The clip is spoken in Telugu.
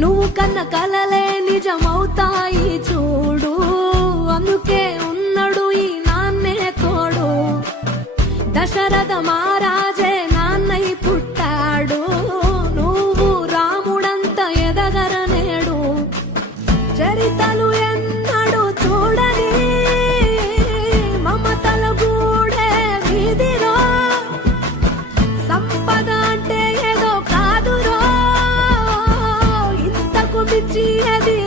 నువ్వు కన్న కలలే నిజమవుతాయి చూడు, అందుకే ఉన్నాడు ఈ నాన్నే తోడు. దశరథ మహారాజే నాన్నై పుట్టాడు, నువ్వు రాముడంత ఎదగరనేడు. చరితలు ఎన్నడు చూడని మమతల గూడే వీధిలో, సంపద అంటే ఏదో కాదురో, ఇంతకు మించి అది